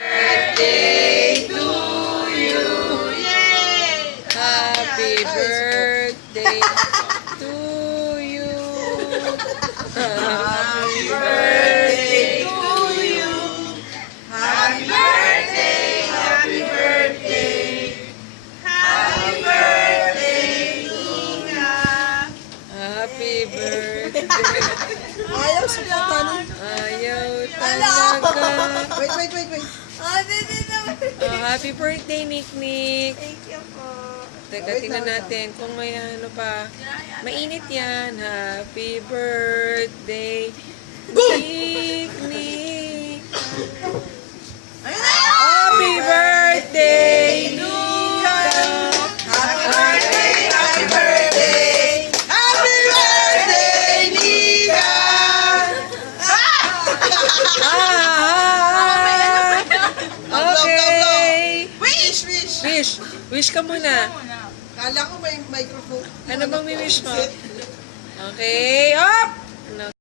Birthday to you. Yay! Happy birthday to you. Happy birthday to you. Happy birthday, happy birthday. Happy birthday, Nika. Happy birthday. Ayaw sa patanon. Ayaw talaga. Wait. Happy birthday, Nick. Thank you po. Teka, tingnan natin kung may ano pa. Mainit yan. Happy birthday, Nick. Happy birthday, Nika. Happy birthday, happy birthday. Happy birthday, Nika. Okay. Wish. Wish ka muna. Kala ko may microphone. Ano bang wish mo? Okay, up!